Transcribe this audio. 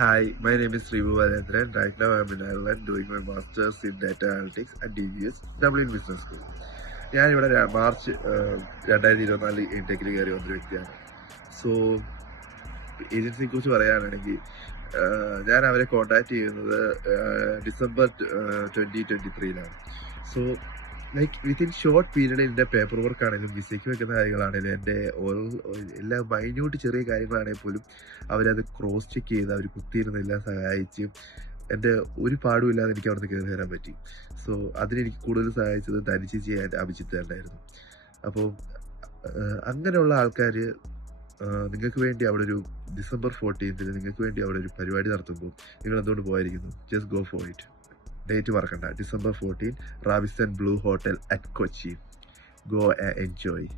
Hi, my name is Srivu Valendran. Right now I'm in Ireland doing my master's in data analytics at DBS, Dublin Business School. ഞാനിവിടെ March രണ്ടായിരത്തി ഇരുപത്തിനാലിൽ ഇൻടെക്കിൽ കയറി വന്നൊരു വ്യക്തിയാണ് so ഏജൻസിയെ കുറിച്ച് പറയാനാണെങ്കിൽ ഞാൻ അവരെ കോൺടാക്ട് ചെയ്യുന്നത് ഡിസംബർ ട്വന്റി ട്വന്റി ത്രീയിലാണ് സോ ലൈക്ക് വിത്തിൻ ഷോർട്ട് പീരീഡിൽ എന്റെ പേപ്പർ വർക്ക് ആണെങ്കിലും മിസ്റ്റേക്ക് വെക്കുന്ന കാര്യങ്ങളാണെങ്കിലും എന്റെ ഓരോ എല്ലാ മൈന്യൂട്ട് ചെറിയ കാര്യങ്ങളാണെങ്കിൽ പോലും അവരത് ക്രോസ് ചെക്ക് ചെയ്ത് അവർ കുത്തിയിരുന്നെല്ലാം സഹായിച്ച് എന്റെ ഒരു പാടുമില്ലാതെ എനിക്ക് അവിടുന്ന് കയറി വരാൻ പറ്റി. സോ അതിനെനിക്ക് കൂടുതൽ സഹായിച്ചത് ധനിച്ച് ചെയ്യാൻ അഭിജിത്ത് തന്നെയായിരുന്നു. അപ്പോൾ അങ്ങനെയുള്ള ആൾക്കാർ നിങ്ങൾക്ക് വേണ്ടി അവിടെ ഒരു ഡിസംബർ ഫോർട്ടീൻത്തിന് നിങ്ങൾക്ക് വേണ്ടി അവിടെ ഒരു പരിപാടി നടത്തുമ്പോൾ നിങ്ങൾ എന്തുകൊണ്ട് പോയിരിക്കുന്നു just go for it date മറക്കണ്ട. December fourteen Radisson Blu hotel at Kochi go enjoy